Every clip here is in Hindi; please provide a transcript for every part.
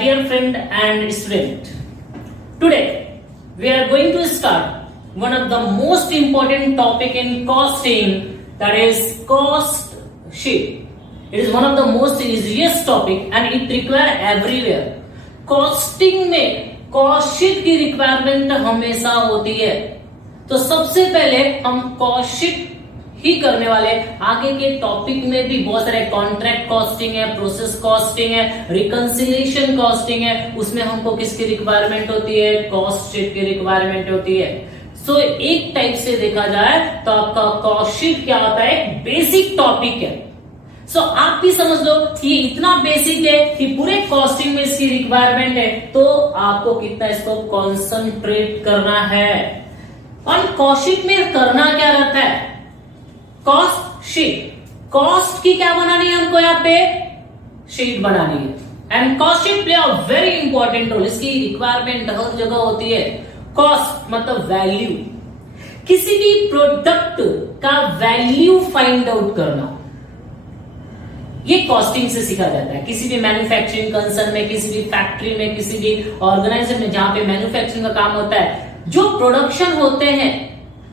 dear friend and student, today we are going to start one of the most important topic in costing, that is cost sheet. It is one of the most easiest topic and it require everywhere. Costing में कॉस्ट शीट की रिक्वायरमेंट हमेशा होती है, तो सबसे पहले हम कॉस्ट शीट ही करने वाले। आगे के टॉपिक में भी बहुत सारे कॉन्ट्रैक्ट कॉस्टिंग है, प्रोसेस कॉस्टिंग है, रिकंसिलिएशन कॉस्टिंग है, उसमें हमको किसकी रिक्वायरमेंट होती है? कॉस्ट शीट की रिक्वायरमेंट होती है। सो एक टाइप से देखा जाए तो आपका कॉस्ट शीट क्या होता है? बेसिक टॉपिक है। सो आप भी समझ लो कि इतना बेसिक है कि पूरे कॉस्टिंग में इसकी रिक्वायरमेंट है, तो आपको कितना इसको कॉन्सेंट्रेट करना है। और कॉस्ट शीट में करना क्या रहता है? कॉस्ट शीट, कॉस्ट की क्या बनानी है हमको? यहाँ पे शीट बनानी है and cost sheet play a very important role. इसकी रिक्वायरमेंट हर जगह होती है। कॉस्ट मतलब वैल्यू, किसी भी प्रोडक्ट का वैल्यू फाइंड आउट करना, ये कॉस्टिंग से सीखा जाता है। किसी भी मैन्युफैक्चरिंग कंसर्न में, किसी भी फैक्ट्री में, किसी भी ऑर्गेनाइजेशन में जहां पे मैन्युफैक्चरिंग का काम होता है, जो प्रोडक्शन होते हैं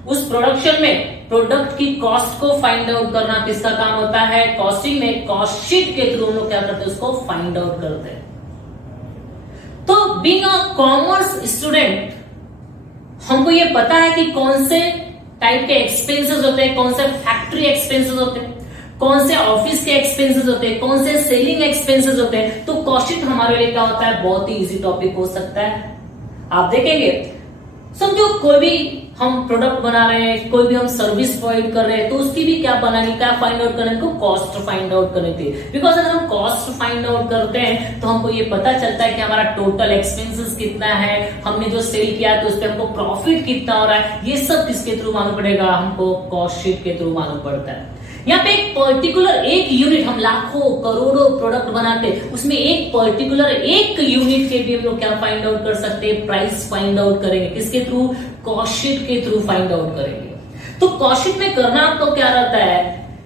उस प्रोडक्शन में प्रोडक्ट की कॉस्ट को फाइंड आउट करना किसका काम होता है? कॉस्टिंग में कॉस्ट शीट के थ्रू हम लोग क्या करते हैं? उसको फाइंड आउट करते हैं। तो बीइंग अ कॉमर्स स्टूडेंट हमको ये पता है कि कौन से टाइप के एक्सपेंसेस होते हैं, कौन से फैक्ट्री एक्सपेंसेस होते हैं, कौन से ऑफिस के एक्सपेंसेस होते हैं, कौन से सेलिंग एक्सपेंसेस होते हैं। तो कॉस्ट शीट हमारे लिए क्या होता है? बहुत ही इजी टॉपिक हो सकता है। आप देखेंगे, समझो कोई भी हम प्रोडक्ट बना रहे हैं, कोई भी हम सर्विस प्रोवाइड कर रहे हैं, तो उसकी भी क्या बनानी, क्या फाइंड आउट करने को? कॉस्ट फाइंड आउट करनी थी। बिकॉज अगर हम कॉस्ट फाइंड आउट करते हैं तो हमको ये पता चलता है कि हमारा टोटल एक्सपेंसेस कितना है, हमने जो सेल किया तो उस पर हमको प्रॉफिट कितना हो रहा है। ये सब किसके थ्रू मालूम पड़ेगा? हमको कॉस्ट शीट के थ्रू मालूम पड़ता है। यहाँ पे एक पर्टिकुलर एक यूनिट, हम लाखों करोड़ों प्रोडक्ट बनाते हैं, उसमें एक पर्टिकुलर एक यूनिट के भी हम लोग क्या फाइंड आउट कर सकते हैं? प्राइस फाइंड आउट करेंगे। किसके थ्रू? कॉस्ट शीट के थ्रू फाइंड आउट करेंगे। तो कॉस्ट शीट में करना तो क्या रहता है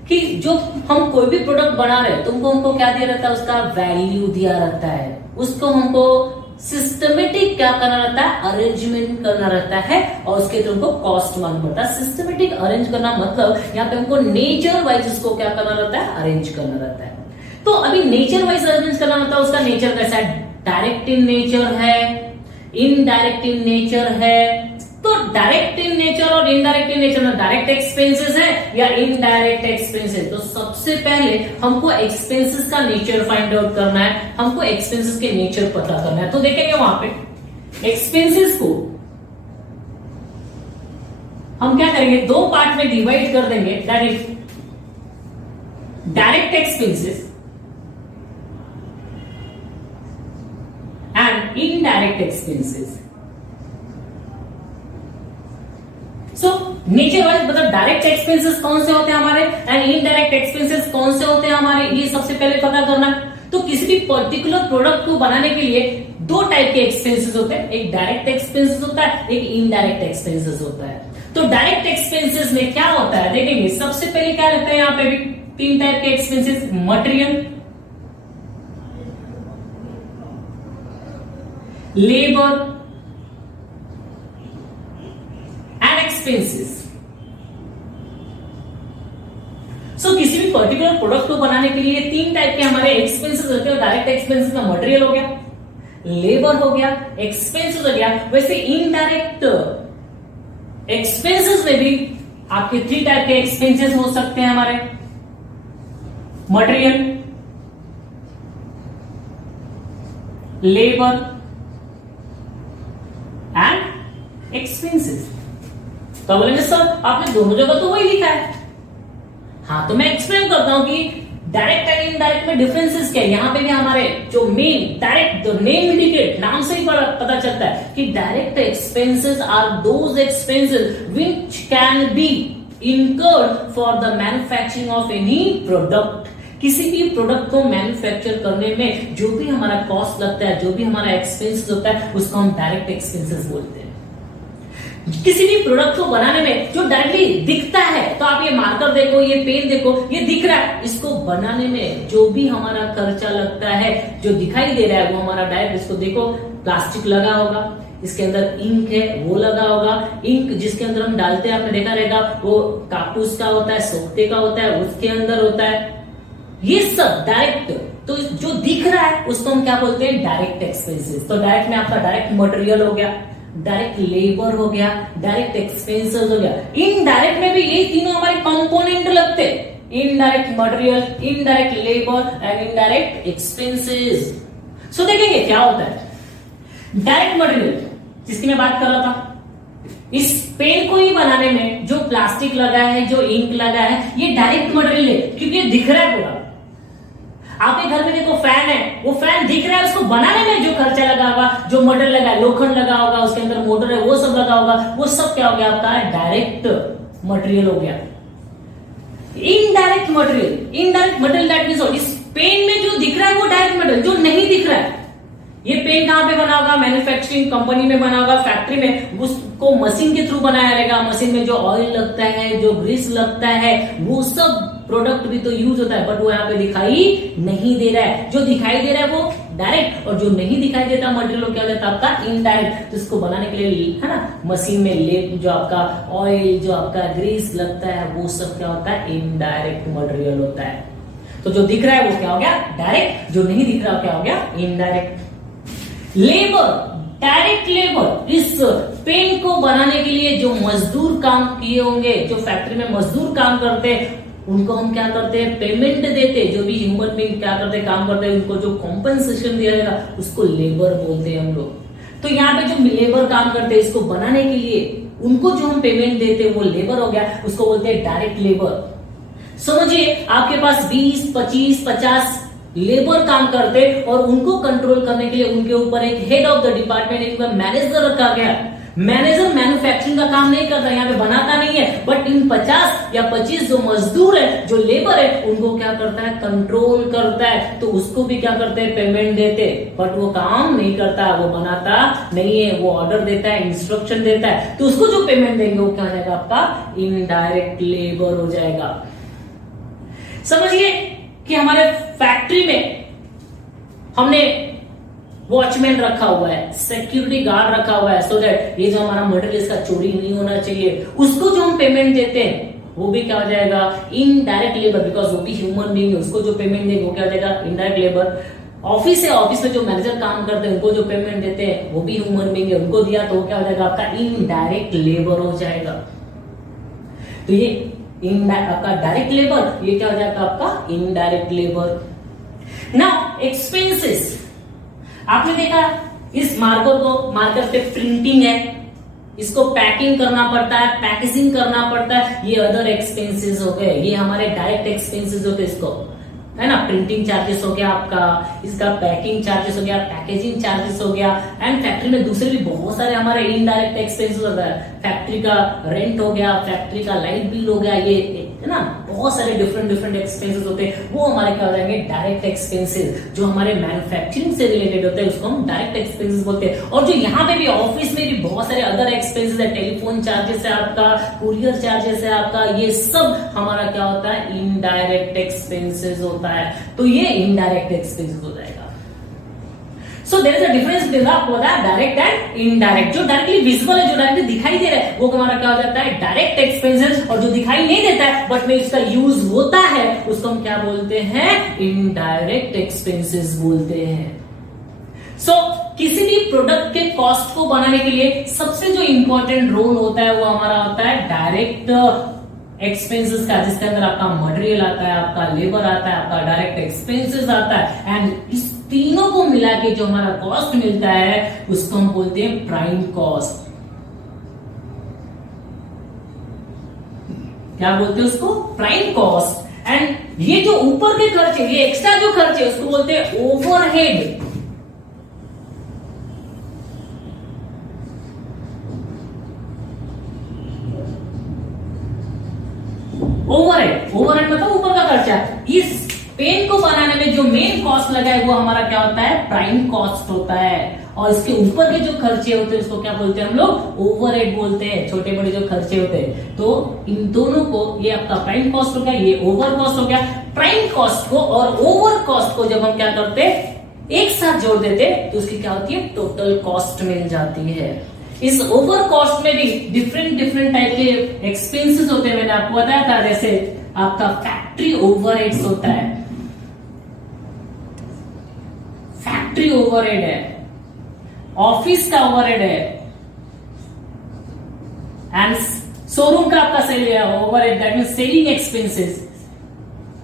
कि जो हम कोई भी प्रोडक्ट बना रहे हैं, तुमको हमको क्या दिया रहता है? उसका वैल्यू दिया रहता है। उसको हमको सिस्टमेटिक क्या करना रहता है? अरेंजमेंट करना रहता है और उसके थ्रू हमको कॉस्ट मालूम पड़ता है। सिस्टमेटिक अरेंज करना मतलब यहाँ पे हमको नेचर वाइज उसको क्या करना रहता है? अरेंज करना रहता है। तो अभी नेचर वाइज अरेंज करना मतलब उसका नेचर कैसा है? डायरेक्ट इन नेचर है, इनडायरेक्ट इन नेचर है। तो डायरेक्ट इन नेचर और इनडायरेक्ट इन नेचर में डायरेक्ट एक्सपेंसेस है या इनडायरेक्ट एक्सपेंसेस? तो सबसे पहले हमको एक्सपेंसेस का नेचर फाइंड आउट करना है, हमको एक्सपेंसेस के नेचर पता करना है। तो देखेंगे वहां पे एक्सपेंसेस को हम क्या करेंगे? दो पार्ट में डिवाइड कर देंगे, direct expenses and indirect expenses. So nature wise मतलब डायरेक्ट एक्सपेंसेस कौन से होते हैं हमारे एंड इनडायरेक्ट एक्सपेंसेस कौन से होते हैं हमारे, ये सबसे पहले पता करना। तो किसी भी पर्टिकुलर प्रोडक्ट को बनाने के लिए दो टाइप के एक्सपेंसेस होते हैं, एक डायरेक्ट एक्सपेंसेस होता है, एक इनडायरेक्ट एक्सपेंसेस होता है। तो डायरेक्ट एक्सपेंसेस में क्या होता है देखेंगे। सबसे पहले क्या रहता है? यहाँ पे भी तीन टाइप के एक्सपेंसेस, मटेरियल, लेबर एक्सपेंसेस। सो किसी भी पर्टिकुलर प्रोडक्ट को बनाने के लिए तीन टाइप के हमारे एक्सपेंसेस होते हैं। डायरेक्ट एक्सपेंसेस में मटेरियल हो गया, लेबर हो गया, एक्सपेंसेस हो गया। वैसे इनडायरेक्ट एक्सपेंसेस में भी आपके थ्री टाइप के एक्सपेंसेस हो सकते हैं हमारे, मटेरियल, लेबर एंड एक्सपेंसेस। तो बोलेंगे सर आपने दोनों जगह तो वही लिखा है। हाँ, तो मैं एक्सप्लेन करता हूं कि डायरेक्ट एंड इनडायरेक्ट में डिफरेंसेस क्या है। यहाँ पे भी हमारे जो मेन डायरेक्ट, जो नेम इंडिकेट, नाम से ही पता चलता है कि direct expenses are those expenses which can be incurred for the manufacturing of any product. किसी भी प्रोडक्ट को मैन्युफैक्चर करने में जो भी हमारा कॉस्ट लगता है, जो भी हमारा एक्सपेंसेस होता है, उसको हम डायरेक्ट एक्सपेंसेस बोलते हैं। किसी भी प्रोडक्ट को बनाने में जो डायरेक्टली दिखता है, तो आप ये मार्कर देखो, ये पेन देखो, ये दिख रहा है, इसको बनाने में जो भी हमारा खर्चा लगता है, जो दिखाई दे रहा है वो हमारा डायरेक्ट, इसको देखो प्लास्टिक लगा होगा, इसके अंदर इंक है वो लगा होगा, इंक जिसके अंदर हम डालते हैं आपने देखा रहेगा वो कापूस का होता है, सोखते का होता है, उसके अंदर होता है, ये सब डायरेक्ट। तो जो दिख रहा है उसको हम क्या बोलते हैं, डायरेक्ट एक्सपेंसेस। तो डायरेक्ट में आपका डायरेक्ट मटेरियल हो गया, डायरेक्ट लेबर हो गया, डायरेक्ट एक्सपेंसेस हो गया। इनडायरेक्ट में भी ये तीनों हमारे कंपोनेंट लगते हैं, indirect material, indirect labour and indirect expenses. So देखेंगे क्या होता है डायरेक्ट मटेरियल, जिसकी मैं बात कर रहा था। इस पेन को ही बनाने में जो प्लास्टिक लगा है, जो इंक लगा है, ये डायरेक्ट मटेरियल है क्योंकि ये दिख रहा है पूरा। आपके घर में देखो फैन है, वो फैन दिख रहा है, उसको बनाने में जो खर्चा लगा होगा, जो मटेरियल लगा है, लोखंड लगा होगा, उसके अंदर मोटर है, वो सब लगा होगा, वो सब क्या हो गया आपका डायरेक्ट मटेरियल हो गया। Indirect material, indirect material that means इस पेन में जो दिख रहा है वो डायरेक्ट मटेरियल, जो नहीं दिख रहा है। ये पेन कहां पे बना होगा, मैन्युफैक्चरिंग कंपनी में बना होगा, फैक्ट्री में, उसको मशीन के थ्रू बनाया रहेगा, मशीन में जो ऑयल लगता है, जो ग्रीस लगता है, वो सब प्रोडक्ट भी तो यूज होता है, बट वो यहाँ पे दिखाई नहीं दे रहा है। जो दिखाई दे रहा है वो डायरेक्ट, और जो नहीं दिखाई देता मटेरियल क्या होता है आपका इनडायरेक्ट। तो इसको बनाने के लिए है ना मशीन में जो आपका ऑयल, जो आपका ग्रीस लगता है, वो सब क्या होता है इनडायरेक्ट मटेरियल होता है। तो जो दिख रहा है वो क्या हो गया डायरेक्ट, जो नहीं दिख रहा क्या हो गया इनडायरेक्ट। लेबर, डायरेक्ट लेबर, इस पेन को बनाने के लिए जो मजदूर काम किए होंगे, जो फैक्ट्री में मजदूर काम करते हैं, उनको हम क्या करते हैं पेमेंट देते हैं। जो भी ह्यूमन बीइंग क्या करते हैं काम करते हैं, उनको जो कॉम्पेंसेशन दिया जाएगा उसको लेबर बोलते हैं हम लोग। तो यहाँ पे जो लेबर काम करते हैं इसको बनाने के लिए, उनको जो हम पेमेंट देते हैं वो लेबर हो गया, उसको बोलते हैं डायरेक्ट लेबर। समझिए आपके पास 20, 25, 50 लेबर काम करते और उनको कंट्रोल करने के लिए उनके ऊपर एक हेड ऑफ द डिपार्टमेंट, एक मैनेजर रखा गया। मैनेजर मैन्युफैक्चरिंग का काम नहीं करता, यहाँ पे बनाता नहीं है, बट इन 50 या 25 जो मजदूर है, जो लेबर है, उनको क्या करता है कंट्रोल करता है। तो उसको भी क्या करते हैं पेमेंट देते, बट वो काम नहीं करता, वो बनाता नहीं है, वो ऑर्डर देता है, इंस्ट्रक्शन देता है। तो उसको जो पेमेंट देंगे वो क्या हो जाएगा आपका इनडायरेक्ट लेबर हो जाएगा। समझिए कि हमारे फैक्ट्री में हमने वॉचमैन रखा हुआ है, सिक्योरिटी गार्ड रखा हुआ है, सो दैट ये जो हमारा मटेरियल इसका चोरी नहीं होना चाहिए। उसको जो हम पेमेंट देते हैं वो भी क्या हो जाएगा इनडायरेक्ट लेबर, बिकॉज वो भी ह्यूमन बीइंग है। उसको जो पेमेंट देंगे वो क्या हो जाएगा इनडायरेक्ट लेबर। ऑफिस है, ऑफिस में जो मैनेजर काम करते हैं उनको जो पेमेंट देते हैं वो भी ह्यूमन बीइंग है, उनको दिया तो वो क्या हो जाएगा आपका इनडायरेक्ट लेबर हो जाएगा। तो ये आपका डायरेक्ट लेबर, ये क्या हो जाएगा आपका इनडायरेक्ट लेबर। नाउ एक्सपेंसेस, आपने देखा इस मार्कर को, मार्कर पे प्रिंटिंग है, इसको पैकिंग करना पड़ता है, पैकेजिंग करना पड़ता है, ये अदर एक्सपेंसेस हो गए, ये हमारे डायरेक्ट एक्सपेंसेस होते हैं। इसको है ना प्रिंटिंग चार्जेस हो गया आपका, इसका पैकिंग चार्जेस हो गया, पैकेजिंग चार्जेस हो गया, एंड फैक्ट्री में दूसरे भी बहुत सारे हमारे इनडायरेक्ट एक्सपेंसेस होता है। फैक्ट्री का रेंट हो गया, फैक्ट्री का लाइट बिल हो गया, ये है ना बहुत सारे डिफरेंट एक्सपेंसेस होते हैं, वो हमारे क्या हो जाएंगे डायरेक्ट एक्सपेंसेस। जो हमारे मैन्युफैक्चरिंग से रिलेटेड होते हैं उसको हम डायरेक्ट एक्सपेंसेस बोलते हैं। और जो यहाँ पे भी ऑफिस में भी बहुत सारे अदर एक्सपेंसेस है, टेलीफोन चार्जेस है आपका, कुरियर चार्जेस है आपका, ये सब हमारा क्या होता है इनडायरेक्ट एक्सपेंसेस होता है। तो ये इनडायरेक्ट एक्सपेंसेस हो जाएगा। So there is a difference between आपको पता है डायरेक्ट एंड इनडायरेक्ट। जो डायरेक्टली विजिबल है, जो डायरेक्टली दिखाई दे रहा है, वो हमारा क्या हो जाता है डायरेक्ट एक्सपेंसेस, और जो दिखाई नहीं देता है बट में इसका यूज होता है उसको हम क्या बोलते हैं इनडायरेक्ट एक्सपेंसेस बोलते हैं। सो किसी भी प्रोडक्ट के कॉस्ट को बनाने के लिए सबसे जो इंपॉर्टेंट रोल होता है वो हमारा होता है डायरेक्ट एक्सपेंसेस का, जिसके अंदर आपका मटेरियल आता है, आपका लेबर आता है, आपका डायरेक्ट एक्सपेंसेस आता है, एंड इस तीनों को मिला के जो हमारा कॉस्ट मिलता है उसको हम बोलते हैं प्राइम कॉस्ट। क्या बोलते हैं उसको प्राइम कॉस्ट। एंड ये जो ऊपर के खर्चे, ये एक्स्ट्रा जो खर्चे उसको बोलते हैं ओवरहेड। ओवरहेड मतलब ऊपर का खर्चा। इस पेन को बनाने में जो मेन कॉस्ट लगा है वो हमारा क्या होता है प्राइम कॉस्ट होता है। और इसके ऊपर के जो खर्चे होते हैं उसको क्या बोलते हैं हम लोग, ओवरहेड बोलते हैं। छोटे बड़े जो खर्चे होते हैं, तो इन दोनों को, ये आपका प्राइम कॉस्ट हो गया, ये ओवर कॉस्ट हो गया। प्राइम कॉस्ट को और ओवर कॉस्ट को जब हम क्या करते हैं, एक साथ जोड़ देते तो उसकी क्या होती है, टोटल कॉस्ट मिल जाती है। इस ओवर कॉस्ट में भी डिफरेंट डिफरेंट टाइप के एक्सपेंसेस होते हैं, मैंने आपको बताया था। जैसे आपका फैक्ट्री ओवरहेड्स होता है, फैक्ट्री ओवरहेड है, ऑफिस का ओवरहेड है, एंड शोरूम का आपका sale overhead, that mean selling expenses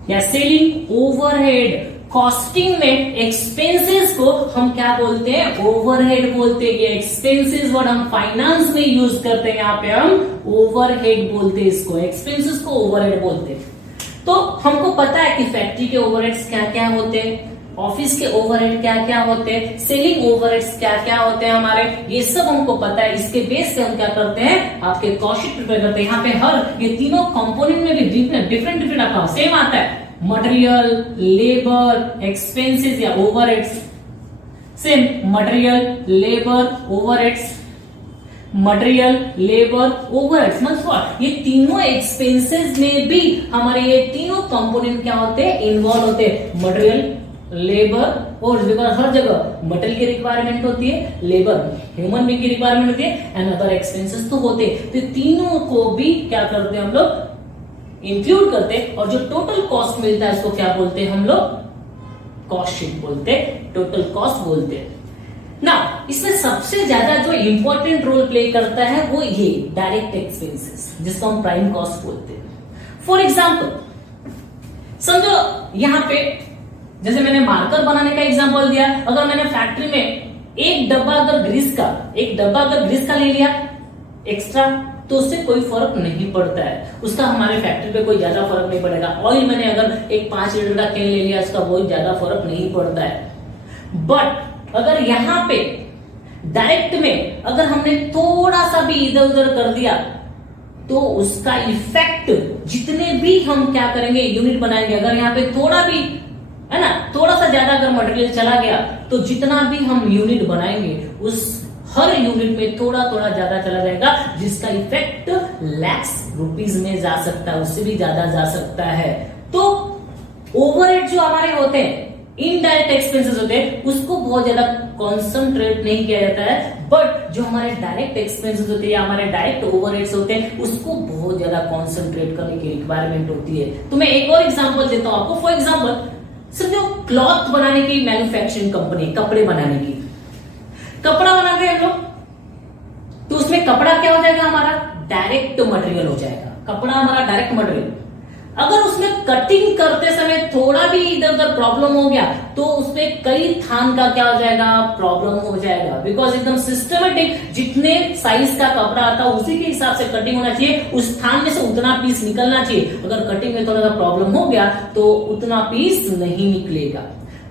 या सेलिंग ओवरहेड। कॉस्टिंग में एक्सपेंसेस को हम क्या बोलते हैं, ओवरहेड बोलते हैं। ये एक्सपेंसेस वर्ड हम फाइनेंस में यूज करते हैं, यहाँ पे हम ओवरहेड बोलते हैं इसको, एक्सपेंसेस को ओवरहेड बोलते हैं। तो हमको पता है कि फैक्ट्री के ओवरहेड्स क्या क्या होते हैं, ऑफिस के ओवरहेड क्या क्या होते हैं, सेलिंग ओवरहेड्स क्या क्या होते हैं हमारे, ये सब हमको पता है। इसके बेस से हम क्या करते हैं, आपके कॉस्ट शीट प्रिपेयर करते हैं। यहाँ पे हर ये तीनों कंपोनेंट में भी डिफरेंट डिफरेंट आपका सेम आता है, मटेरियल, लेबर, एक्सपेंसेस या overheads. Same material, labour, overheads, material, labour, overheads. मतलब ये तीनों एक्सपेंसेस में भी हमारे ये तीनों कंपोनेंट क्या होते हैं, इन्वॉल्व होते हैं। मटेरियल, लेबर और हर जगह मटेरियल की रिक्वायरमेंट होती है, लेबर ह्यूमन बीइंग की रिक्वायरमेंट होती है, एंड अदर एक्सपेंसेस तो होते हैं। तो तीनों को भी क्या करते हैं हम लोग, इंक्लूड करते हैं, और जो टोटल कॉस्ट मिलता है उसको क्या बोलते हैं हम लोग, कॉस्ट शीट बोलते हैं, टोटल कॉस्ट बोलते हैं ना। इसमें सबसे ज्यादा जो इंपॉर्टेंट रोल प्ले करता है वो ये डायरेक्ट एक्सपेंसेस, जिसको हम प्राइम कॉस्ट बोलते हैं। फॉर एग्जाम्पल समझो यहाँ पे, जैसे मैंने मार्कर बनाने का एग्जांपल दिया, अगर मैंने फैक्ट्री में एक डब्बा अगर ग्रीस का ले लिया एक्स्ट्रा, तो उससे कोई फर्क नहीं पड़ता है, उसका हमारे फैक्ट्री पे कोई ज्यादा फर्क नहीं पड़ेगा। ऑयल मैंने अगर एक 5 लीटर का कैन ले लिया, उसका बहुत ज्यादा फर्क नहीं पड़ता है। बट अगर यहाँ पे डायरेक्ट में अगर हमने थोड़ा सा भी इधर उधर कर दिया, तो उसका इफेक्ट जितने भी हम क्या करेंगे, यूनिट बनाएंगे, अगर यहाँ पे थोड़ा भी है ना, थोड़ा सा ज्यादा अगर मटेरियल चला गया, तो जितना भी हम यूनिट बनाएंगे उस हर यूनिट में थोड़ा थोड़ा ज्यादा चला जाएगा, जिसका इफेक्ट लाख्स रुपीस में जा सकता है, उससे भी ज्यादा जा सकता है। तो ओवरहेड जो हमारे होते हैं, इनडायरेक्ट एक्सपेंसेस होते हैं, उसको बहुत ज्यादा कॉन्सेंट्रेट नहीं किया जाता है। बट जो हमारे डायरेक्ट एक्सपेंसेस होते हैं या हमारे डायरेक्ट ओवरहेड्स होते हैं, उसको बहुत ज्यादा कॉन्सेंट्रेट करने की रिक्वायरमेंट होती है। तो मैं एक और एग्जांपल देता हूं आपको। फॉर एग्जांपल समझो क्लॉथ बनाने की मैन्युफैक्चरिंग कंपनी, कपड़े बनाने की, कपड़ा बनाते हैं हम लोग, तो उसमें कपड़ा क्या हो जाएगा, हमारा डायरेक्ट मटेरियल हो जाएगा। कपड़ा हमारा डायरेक्ट मटेरियल, अगर उसमें कटिंग करते समय थोड़ा भी इधर उधर प्रॉब्लम हो गया, तो उसमें कई थान का क्या हो जाएगा, प्रॉब्लम हो जाएगा। बिकॉज एकदम सिस्टमेटिक, जितने साइज का कपड़ा आता है उसी के हिसाब से कटिंग होना चाहिए, उस थान में से उतना पीस निकलना चाहिए। अगर कटिंग में थोड़ा सा प्रॉब्लम हो गया तो उतना पीस नहीं निकलेगा।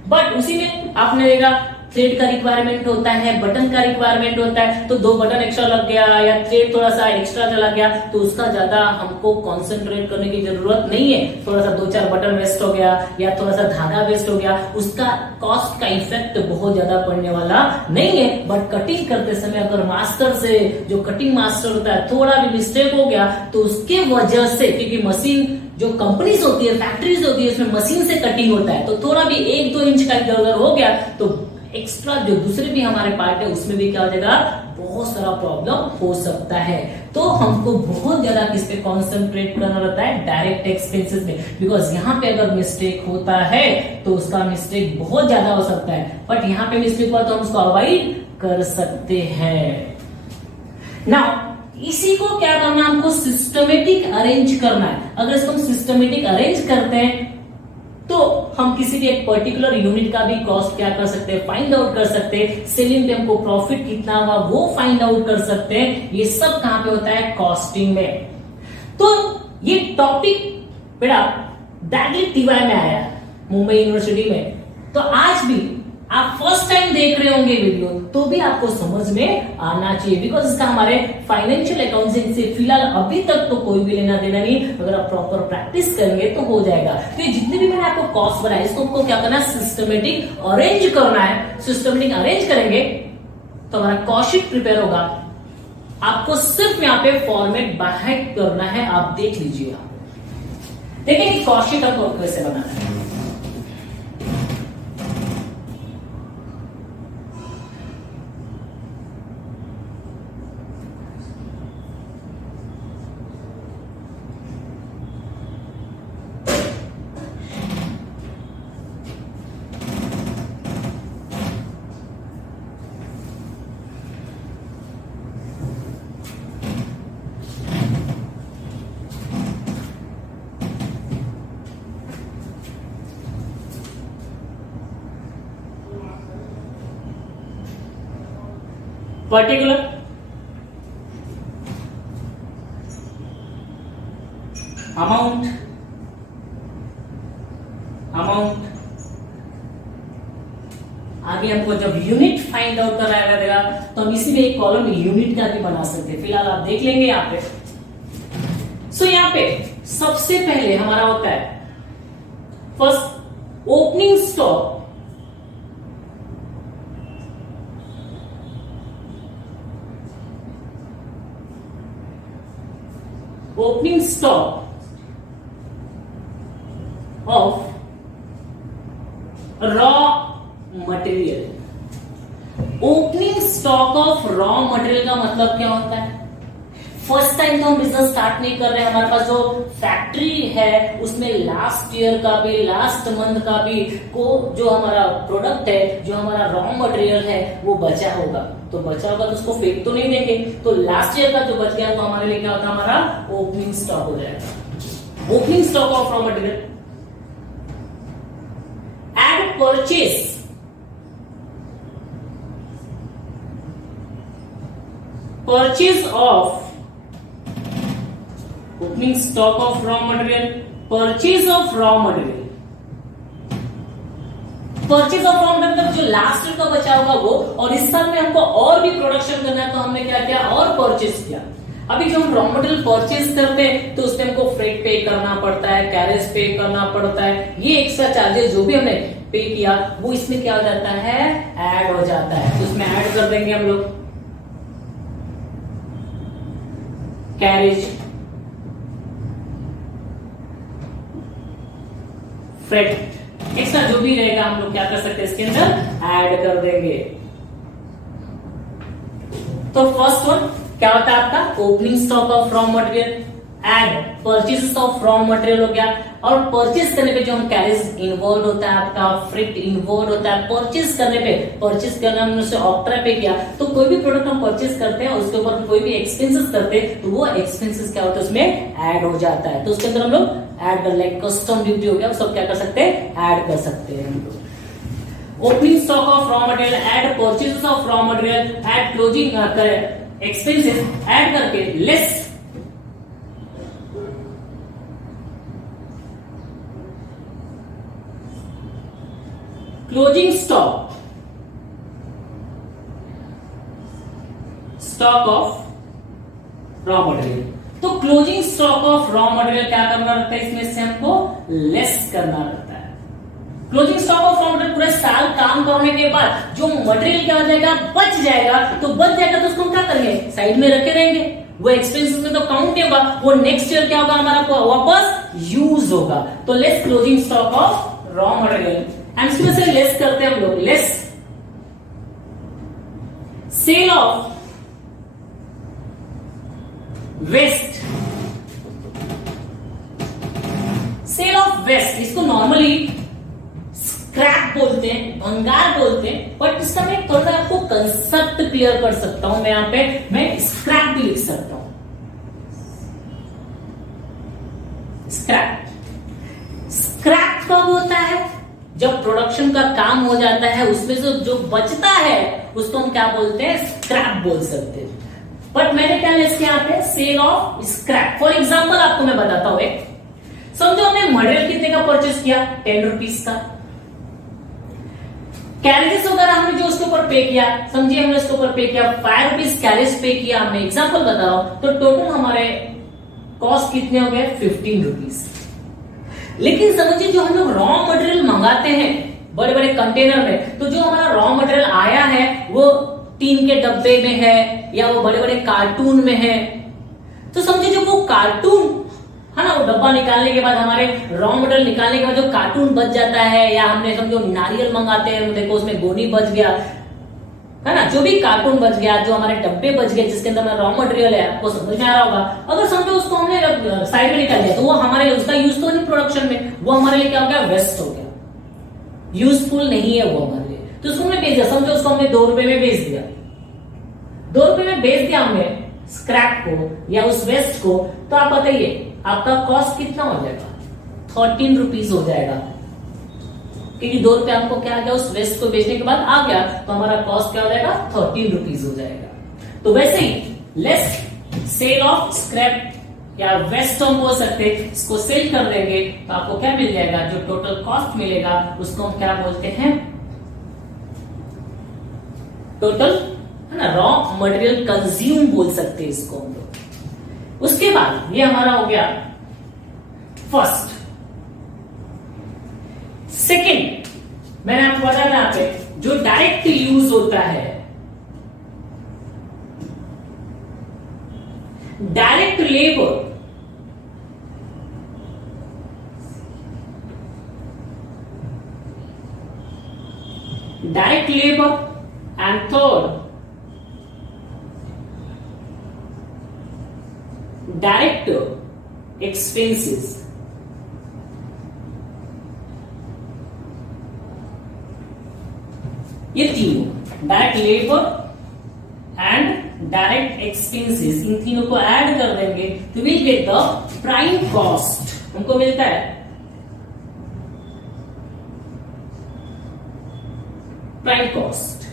बट उसी में आपने देखा थ्रेड का रिक्वायरमेंट होता है, बटन का रिक्वायरमेंट होता है, तो 2 बटन एक्स्ट्रा लग गया या थ्रेड थोड़ा सा एक्स्ट्रा चला गया, तो उसका ज्यादा हमको कंसंट्रेट करने की जरूरत नहीं है। थोड़ा सा 2-4 बटन वेस्ट हो गया या थोड़ा सा धागा वेस्ट हो गया, उसका कॉस्ट का इफेक्ट बहुत ज्यादा पड़ने वाला नहीं है। बट कटिंग करते समय अगर मास्टर से, जो कटिंग मास्टर होता है, थोड़ा भी मिस्टेक हो गया, तो उसके वजह से, क्योंकि मशीन जो कंपनीज होती है, फैक्ट्रीज होती है, उसमें मशीन से कटिंग होता है, तो थोड़ा भी 1-2 इंच का इधर उधर हो गया, तो एक्स्ट्रा जो दूसरे भी हमारे पार्ट है उसमें भी क्या हो जाएगा, बहुत सारा प्रॉब्लम हो सकता है। तो हमको बहुत ज्यादा किस पे कॉन्सेंट्रेट करना रहता है, डायरेक्ट एक्सपेंसेस में। बिकॉज यहाँ पे अगर मिस्टेक होता है तो उसका मिस्टेक बहुत ज्यादा हो सकता है, बट यहाँ पे मिस्टेक हुआ तो हम उसको अवॉइड कर सकते हैं। नाउ इसी को क्या करना, हमको सिस्टमेटिक अरेंज करना है। अगर इसको हम सिस्टमेटिक अरेंज करते हैं तो हम किसी भी एक पर्टिकुलर यूनिट का भी कॉस्ट क्या कर सकते हैं, फाइंड आउट कर सकते हैं। सेलिंग पे हमको प्रॉफिट कितना हुआ वो फाइंड आउट कर सकते हैं। ये सब कहां पे होता है, कॉस्टिंग में। तो ये टॉपिक बेटा डायरेक्टली टीवाई में आया, मुंबई यूनिवर्सिटी में। तो आज भी आप फर्स्ट टाइम देख रहे होंगे वीडियो, तो भी आपको समझ में आना चाहिए, बिकॉज इसका हमारे फाइनेंशियल अकाउंटिंग से फिलहाल अभी तक तो कोई भी लेना देना नहीं। अगर आप प्रॉपर प्रैक्टिस करेंगे तो हो जाएगा। तो ये जितने भी मैंने आपको कॉस्ट बनाए, इसको आपको क्या करना है, सिस्टमेटिक अरेंज करना है। सिस्टमेटिक अरेंज करेंगे तो हमारा कॉस्ट शीट प्रिपेयर होगा। आपको सिर्फ यहाँ पे फॉर्मेट बाहर करना है, आप देख लीजिए। देखिए कि कॉस्ट शीट आपको कैसे बनाना है। पर्टिकुलर अमाउंट आगे हमको जब यूनिट फाइंड आउट कराया देगा तो हम इसी में एक कॉलम यूनिट का भी बना सकते हैं। फिलहाल आप देख लेंगे यहाँ पे। सो यहाँ पे सबसे पहले हमारा होता है first opening stock, opening stock of raw material। Opening stock of raw material का मतलब क्या होता है? फर्स्ट टाइम तो हम बिजनेस स्टार्ट नहीं कर रहे हैं, हमारे पास जो फैक्ट्री है उसमें लास्ट ईयर का भी लास्ट मंथ का भी को जो हमारा प्रोडक्ट है, जो हमारा रॉ मटेरियल है वो बचा होगा। तो बचा होगा तो उसको फेंक तो नहीं देंगे, तो लास्ट ईयर का जो बच गया तो हमारे लिए क्या होता है, हमारा ओपनिंग स्टॉक हो जाएगा। Opening stock of raw material. Add purchase, purchase of opening stock of raw material, purchase of raw material. Purchase of raw material जो लास्ट ईयर का बचा होगा वो, और इस साल में हमको और भी प्रोडक्शन करना है तो हमने क्या किया और परचेज किया। अभी जो हम रॉ मटेरियल परचेज करते हैं तो उसमें हमको फ्रेट पे करना पड़ता है, कैरेज पे करना पड़ता है, ये एक्स्ट्रा चार्जेस जो भी हमने पे किया वो इसमें क्या हो जाता है, ऐड हो जाता है। तो इसमें ऐड कर देंगे हम लोग कैरेज, फ्रेट, एक्स्ट्रा जो भी रहेगा हम लोग क्या कर सकते हैं इसके अंदर ऐड कर देंगे। तो फर्स्ट वन क्या होता है आपका opening stock of raw material, add purchases of raw material हो गया। और परचेज करने पे जो हम कैरेज इन्वॉल्व होता है, आपका फ्रेट इन्वॉल्व होता है। परचेज करने पे, परचेज करना हमने उसे ऑक्ट्रा पे किया, तो कोई भी प्रोडक्ट हम परचेज करते हैं उसके ऊपर कोई भी एक्सपेंसेस करते हैं तो वो एक्सपेंसेस क्या होता है उसमें ऐड हो जाता है। तो उसके अंदर हम लोग ऐड कर, लाइक कस्टम ड्यूटी हो गया, वो सब क्या कर सकते हैं, ऐड कर सकते हैं हम लोग। Opening stock of raw material, add purchases of raw material, add closing expenses, add करके less closing stock, stock of raw material. तो closing stock of raw material क्या करना रहता है, इसमें से हमको लेस करना रहता है। Closing stock of raw material पूरे साल काम करने के बाद जो मटेरियल क्या हो जाएगा, बच जाएगा। तो बच जाएगा तो उसको हम क्या करेंगे, साइड में रखे रहेंगे, वो एक्सपेंसेस में तो काउंट होगा, वो नेक्स्ट ईयर क्या होगा हमारा वापस यूज होगा। तो less closing stock of raw material, and इसमें से लेस करते हैं हम लोग less sale of waste, sale of waste. इसको नॉर्मली स्क्रैप बोलते हैं, भंगार बोलते हैं, बट इसका मैं थोड़ा आपको कंसेप्ट क्लियर कर सकता हूं। मैं यहां पे मैं स्क्रैप भी लिख सकता हूं, स्क्रैप। स्क्रैप कब होता है, जब प्रोडक्शन का काम हो जाता है उसमें से जो बचता है उसको हम क्या बोलते हैं, स्क्रैप बोल सकते हैं। बट मैंने क्या लिखा यहाँ पे, sale of scrap. For example आपको मैं बताता हूं, एक समझो हमने मटेरियल कितने का परचेस किया, 10 रुपीज का। कैरेजेस वगैरह हमने जो उसके ऊपर पे किया, समझिए हमने उसके ऊपर पे किया 5 रुपीज कैरेज पे किया हमने, एग्जाम्पल बता रहा हूं। तो टोटल हमारे कॉस्ट कितने हो गए, 15 रुपीज। लेकिन समझिए जो हम लोग रॉ मटेरियल मंगाते हैं बड़े बड़े कंटेनर में, तो जो हमारा रॉ मटेरियल आया है वो टीन के डब्बे में है या वो बड़े बड़े कार्टून में है, तो समझे जो वो कार्टून है ना, वो डब्बा निकालने के बाद हमारे रॉ मटेरियल निकालने के बाद जो कार्टून बच जाता है, या हमने समझो नारियल मंगाते हैं, देखो उसमें गोनी बच गया है ना, जो भी कार्टून बच गया, जो हमारे डब्बे बच गए जिसके अंदर रॉ मटेरियल है, आपको समझ में आ रहा होगा। अगर समझो उसको हमने साइड में निकाल दिया तो वो हमारे लिए उसका यूज तो नहीं प्रोडक्शन में, वो हमारे लिए क्या हो गया, वेस्ट हो गया, यूजफुल नहीं है वो हमारे लिए। तो उसको हमने बेच दिया, समझो उसको हमने 2 रुपए में बेच दिया, 2 रुपए में बेच दिया हमने स्क्रैप को या उस वेस्ट को, तो आप बताइए आपका कॉस्ट कितना हो जाएगा, 13 रुपीज हो जाएगा, क्योंकि 2 रुपए आपको क्या आ गया उस वेस्ट को बेचने के बाद आ गया, तो हमारा कॉस्ट क्या हो जाएगा, 13 रुपीज हो जाएगा। तो वैसे ही लेस सेल ऑफ स्क्रैप या वेस्ट हम बोल सकते हैं, इसको सेल कर देंगे तो आपको क्या मिल जाएगा, जो टोटल कॉस्ट मिलेगा उसको हम क्या बोलते हैं, टोटल है ना, रॉ मटेरियल कंज्यूम बोल सकते हैं इसको हम लोग। उसके बाद ये हमारा हो गया फर्स्ट। सेकेंड, मैंने आपको बताया यहाँ पे जो डायरेक्ट यूज होता है, direct labour, direct labour and third direct expenses. ये तीनों direct labour and direct expenses, इन तीनों को ऐड कर देंगे तो will get the prime cost, हमको मिलता है प्राइम कॉस्ट।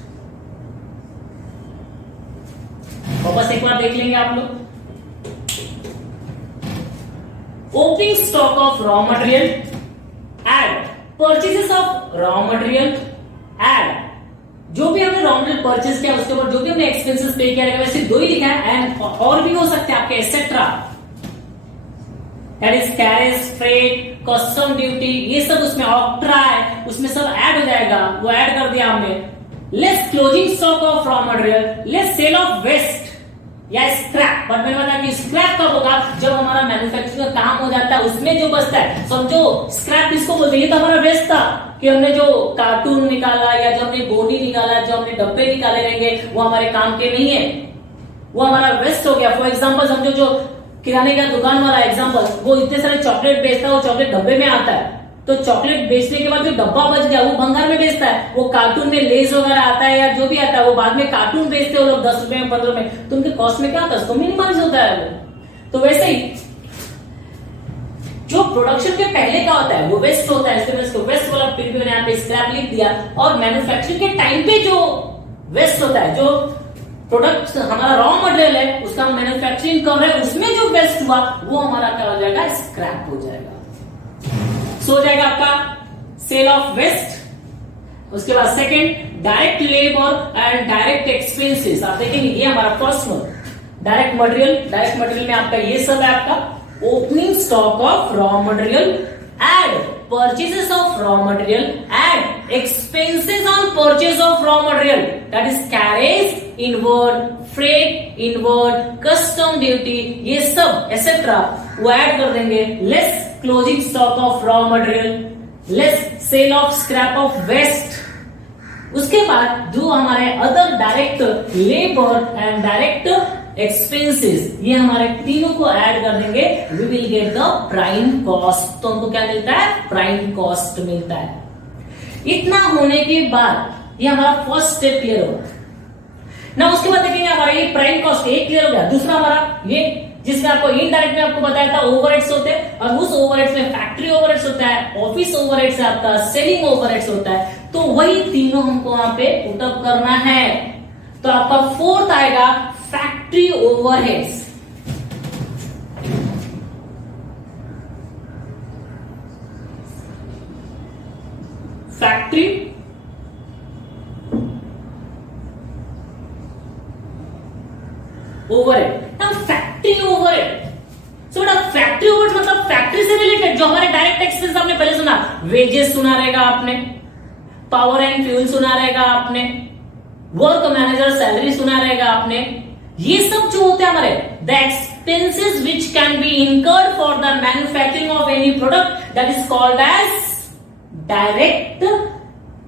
वापस एक बार देख लेंगे आप लोग, opening stock of raw material, add purchases of raw material, add जो भी हमने रॉ मटेरियल परचेज किया उसके ऊपर जो भी हमने एक्सपेंसेस पे किया, वैसे 2 ही लिखा है, एंड और भी हो सकते हैं आपके etcetera, that is carriage, freight, custom duty, ये सब उसमें ऑक्ट्रा है, उसमें सब ऐड हो जाएगा, वो ऐड कर दिया हमने। Less closing stock of raw material, less sale of waste या स्क्रैप, बट मैंने बताया कि स्क्रैप कब होगा, जब हमारा मैन्युफैक्चरिंग का काम हो जाता है, उसमें जो बचता है, समझो स्क्रैप किसको बोलते हैं, ये तो हमारा वेस्ट था कि हमने जो कार्टून निकाला या जो हमने गोनी निकाला, जो हमने डब्बे निकाले रहेंगे, वो हमारे काम के नहीं है, वो हमारा वेस्ट हो गया। फॉर एग्जाम्पल समझो जो किराने का दुकान वाला एग्जाम्पल, वो इतने सारे चॉकलेट बेचता है, वो चॉकलेट डब्बे में आता है, तो चॉकलेट बेचने के बाद जो डब्बा बच गया वो भंगार में बेचता है, वो कार्टून में लेस वगैरह आता है या जो भी आता है वो बाद में कार्टून बेचते हैं वो लोग 10 रुपए में, 15 में, तो उनके कॉस्ट में क्या होता है, उसको मिनिमाइज होता है वो। तो वैसे ही जो प्रोडक्शन के पहले का होता है वो वेस्ट होता है, इसलिए इसको वेस्ट वाला फिर भी मैंने यहाँ पे स्क्रैप लिख दिया, और मैन्युफैक्चरिंग के टाइम पे जो वेस्ट होता है, जो प्रोडक्ट हमारा रॉ मटेरियल है उसका मैन्युफैक्चरिंग कर रहे हैं, उसमें जो वेस्ट हुआ वो हमारा क्या हो जाएगा, स्क्रैप हो जाएगा। सो हो जाएगा आपका सेल ऑफ वेस्ट। उसके बाद second direct labour and direct expenses, आप देखेंगे ये हमारा first one, direct material, direct material में आपका ये सब है, आपका opening stock of raw material, add purchases of raw material, add expenses on purchase of raw material, that is carriage, inward, freight, inward, custom duty, ये सब एसेट्रा वो ऐड कर देंगे। Less closing stock of raw material, less sale of scrap of waste. उसके बाद जो हमारे other direct labour and direct expenses, ये हमारे तीनों को ऐड कर देंगे, we will get the prime cost. तो हमको क्या मिलता है, प्राइम कॉस्ट मिलता है। इतना होने के बाद ये हमारा फर्स्ट स्टेप क्लियर होगा ना। उसके बाद देखेंगे हमारा ये प्राइम कॉस्ट एक क्लियर हो गया। दूसरा हमारा ये जिसमें आपको इनडायरेक्ट में आपको बताया था ओवरहेड्स होते हैं, और उस ओवरहेड्स में फैक्ट्री ओवरहेड्स होता है, ऑफिस ओवरहेड्स है आपका, सेलिंग ओवरहेड्स होता है, तो वही तीनों हमको वहां पे पुटअप करना है। तो आपका फोर्थ आएगा factory overheads. Factory overhead, factory overhead. So बेटा फैक्ट्री ओवरहेड मतलब फैक्ट्री से रिलेटेड जो हमारे डायरेक्ट एक्सपेंस आपने पहले सुना, वेजेस सुना रहेगा आपने, पावर एंड फ्यूल सुना रहेगा आपने, वर्क मैनेजर सैलरी सुना रहेगा आपने। ये सब जो होते हैं हमारे the expenses which can be incurred for the manufacturing of any product that is called as direct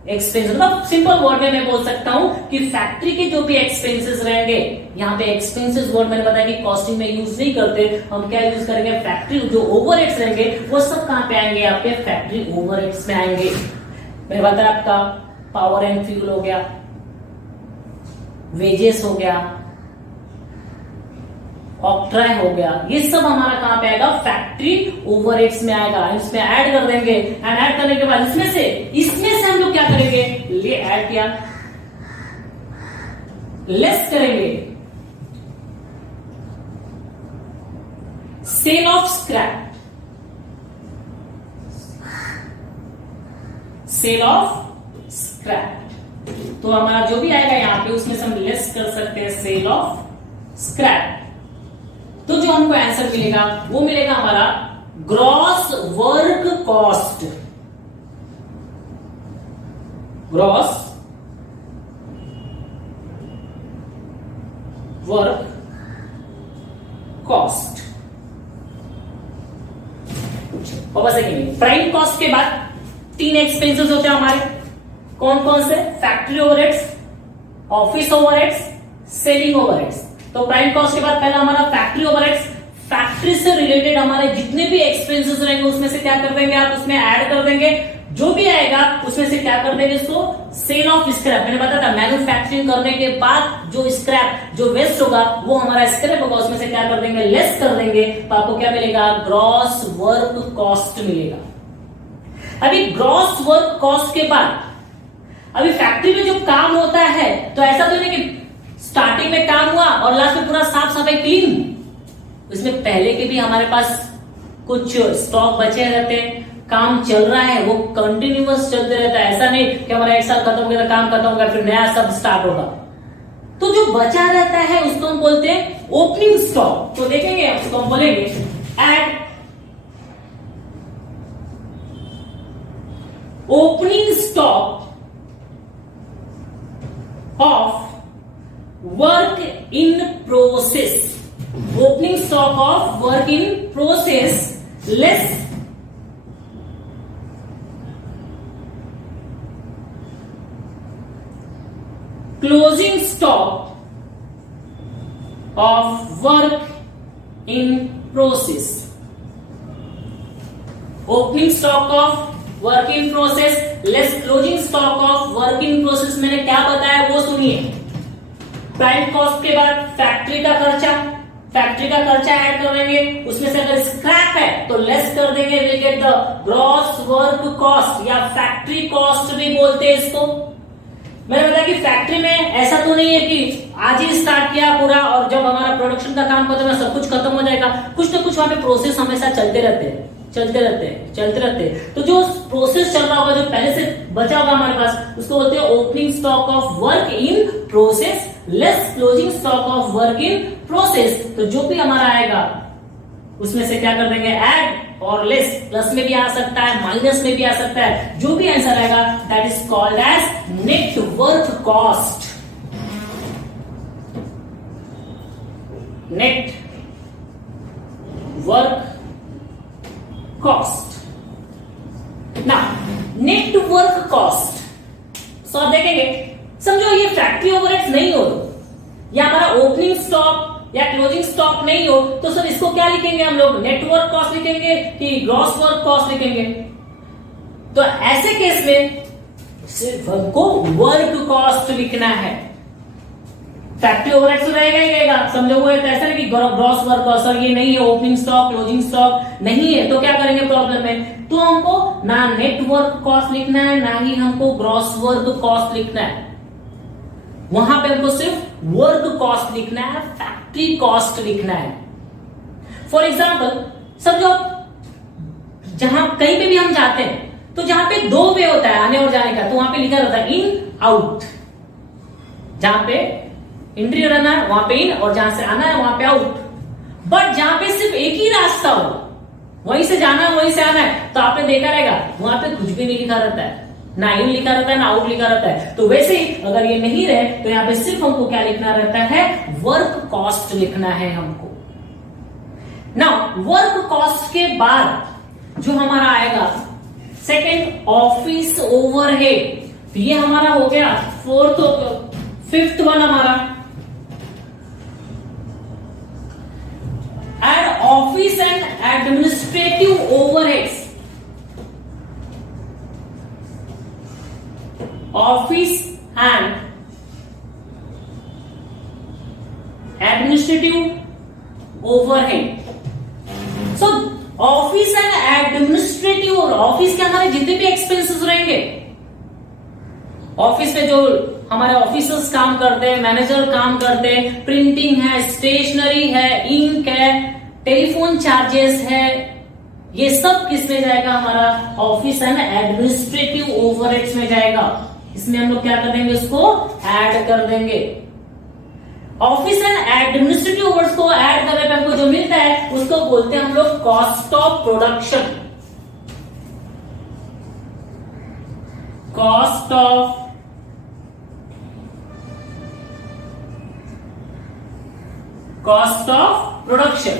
expense. मतलब सिंपल वर्ड में मैं बोल सकता हूं कि फैक्ट्री के जो भी एक्सपेंसेस रहेंगे, यहाँ पे एक्सपेंसेस वर्ड मैंने बताया कि कॉस्टिंग में यूज नहीं करते, हम क्या यूज करेंगे, फैक्ट्री जो ओवरहेड्स रहेंगे वो सब कहां पे आएंगे, आपके फैक्ट्री ओवरहेड्स में आएंगे। मैंने बताया आपका पावर एंड फ्यूल हो गया, वेजेस हो गया, ऑक्ट्राय हो गया, ये सब हमारा कहां पे आएगा, फैक्ट्री ओवरहेड्स में आएगा। इसमें ऐड कर देंगे एंड ऐड करने के बाद इसमें से हम लोग क्या करेंगे, ले ऐड किया, लेस करेंगे sale of scrap, sale of scrap. तो हमारा जो भी आएगा यहां पे उसमें से हम लेस कर सकते हैं सेल ऑफ स्क्रैप। तो जो हमको आंसर मिलेगा वो मिलेगा हमारा gross work cost, gross work cost. और बस प्राइम कॉस्ट के बाद 3 एक्सपेंसेस होते हैं हमारे, कौन कौन से, factory overheads, office overheads, selling overheads. तो प्राइम कॉस्ट के बाद पहला हमारा फैक्ट्री ओवरहेड्स। फैक्ट्री से रिलेटेड हमारे जितने भी एक्सपेंसेस रहेंगे उसमें से क्या कर देंगे आप, उसमें ऐड कर देंगे, जो भी आएगा उसमें से क्या कर देंगे, इसको सेल ऑफ स्क्रैप। मैंने बताया था मैन्युफैक्चरिंग करने के बाद जो स्क्रैप, जो वेस्ट होगा वो हमारा स्क्रैप होगा, उसमें से क्या कर देंगे, लेस कर देंगे, तो आपको क्या मिलेगा, ग्रॉस वर्क कॉस्ट मिलेगा। अभी ग्रॉस वर्क कॉस्ट के बाद अभी फैक्ट्री में जो काम होता है, तो ऐसा तो नहीं कि स्टार्टिंग में काम हुआ और लास्ट में पूरा साफ सफाई क्लीन, इसमें पहले के भी हमारे पास कुछ स्टॉक बचे रहते हैं, काम चल रहा है वो कंटिन्यूअस चलते रहता है। ऐसा नहीं कि हमारा 1 साल खत्म हो गया, काम खत्म हो गया, फिर नया सब स्टार्ट होगा। तो जो बचा रहता है उसको हम बोलते हैं ओपनिंग स्टॉक। तो देखेंगे उसको हम बोलेंगे eight opening stock of work in process, opening stock of work in process less closing stock of work in process. Opening stock of work in process less closing stock of work in process. मैंने क्या बताया वो सुनिए। प्राइम कॉस्ट के बाद फैक्ट्री का खर्चा, फैक्ट्री का खर्चा ऐड कर देंगे, उसमें से अगर स्क्रैप है तो लेस कर देंगे, will get the gross work cost या फैक्ट्री कॉस्ट भी बोलते हैं इसको। मैंने बताया कि फैक्ट्री में ऐसा तो नहीं है कि आज ही स्टार्ट किया पूरा और जब हमारा प्रोडक्शन का काम खत्म है सब कुछ खत्म हो जाएगा। कुछ ना कुछ वहां पे प्रोसेस हमेशा चलते रहते हैं, चलते रहते हैं। तो जो प्रोसेस चल रहा होगा, जो पहले से बचा होगा हमारे पास, उसको बोलते हैं opening stock of work in process less closing stock of work in process. तो जो भी हमारा आएगा उसमें से क्या कर देंगे, ऐड और लेस, प्लस में भी आ सकता है, माइनस में भी आ सकता है, जो भी आंसर आएगा that is called as net work cost. Net work cost. ना नेट वर्क कॉस्ट, सो आप देखेंगे, समझो ये फैक्ट्री ओवरहेड्स नहीं हो, या हमारा ओपनिंग स्टॉक या क्लोजिंग स्टॉक नहीं हो, तो सर इसको क्या लिखेंगे हम लोग, नेटवर्क कॉस्ट लिखेंगे कि ग्रॉस वर्क कॉस्ट लिखेंगे। तो ऐसे केस में सिर्फ हमको वर्क कॉस्ट लिखना है, फैक्ट्री ओवरहेड्स तो रहेगा ही रहेगा, समझो हुए। तो ऐसा नहीं कि ग्रॉस वर्क कॉस्ट, और ये नहीं है ओपनिंग स्टॉक क्लोजिंग स्टॉक नहीं है, तो क्या करेंगे प्रॉब्लम में, तो हमको ना नेटवर्क कॉस्ट लिखना है ना ही हमको ग्रॉस वर्क कॉस्ट लिखना है, वहां पे हमको सिर्फ वर्क कॉस्ट लिखना है, फैक्ट्री कॉस्ट लिखना है। फॉर एग्जाम्पल समझो जहां कहीं पे भी हम जाते हैं तो जहां पे 2 वे होता है आने और जाने का, तो वहां पे लिखा रहता है इन आउट, जहां पे एंट्री रहना है वहां पे इन और जहां से आना है वहां पे आउट। बट जहां पे सिर्फ एक ही रास्ता हो, वहीं से जाना है वहीं से आना है, तो आपने देखा रहेगा वहां पे कुछ भी नहीं लिखा रहता है, ना इन लिखा रहता है ना आउट लिखा रहता है। तो वैसे ही अगर ये नहीं रहे तो यहाँ पे सिर्फ हमको क्या लिखना रहता है, वर्क कॉस्ट लिखना है हमको ना। वर्क कॉस्ट के बाद जो हमारा आएगा सेकेंड ऑफिस ओवरहेड, तो ये हमारा हो गया फिफ्थ वन हमारा। Add office and administrative overheads, office and administrative overhead. So office and administrative, office के हमारे जितने भी एक्सपेंसेस रहेंगे, ऑफिस में जो हमारे ऑफिसर्स काम करते हैं, मैनेजर काम करते हैं, प्रिंटिंग है, स्टेशनरी है, इंक है, टेलीफोन चार्जेस है, ये सब किस में जाएगा, हमारा ऑफिस एंड एडमिनिस्ट्रेटिव ओवरहेड्स में जाएगा। इसमें हम लोग क्या कर देंगे, उसको ऐड कर देंगे। ऑफिस एंड एडमिनिस्ट्रेटिव ओवरहेड्स को ऐड करने पे हमको जो मिलता है उसको बोलते हैं हम लोग cost of production. Cost of production.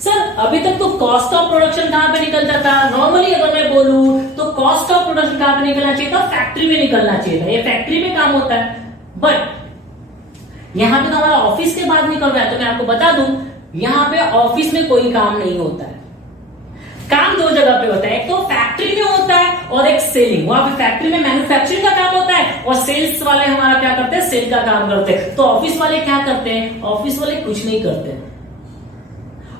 Sir अभी तक तो कॉस्ट ऑफ प्रोडक्शन कहां पे निकलता था, नॉर्मली अगर मैं बोलूं तो कॉस्ट ऑफ प्रोडक्शन कहां पे निकलना चाहिए था, फैक्ट्री में निकलना चाहिए था, ये फैक्ट्री में काम होता है। बट यहां पे तो हमारा ऑफिस के बाद निकल रहा है, तो मैं आपको बता दूं यहां पे ऑफिस में कोई काम नहीं होता है। काम दो जगह पे होता है, एक तो फैक्ट्री में होता है और एक सेलिंग। वहां पे फैक्ट्री में मैन्युफैक्चरिंग का काम होता है और सेल्स वाले हमारा क्या करते हैं, सेल का काम करते हैं। तो ऑफिस वाले क्या करते हैं, ऑफिस वाले कुछ नहीं करते।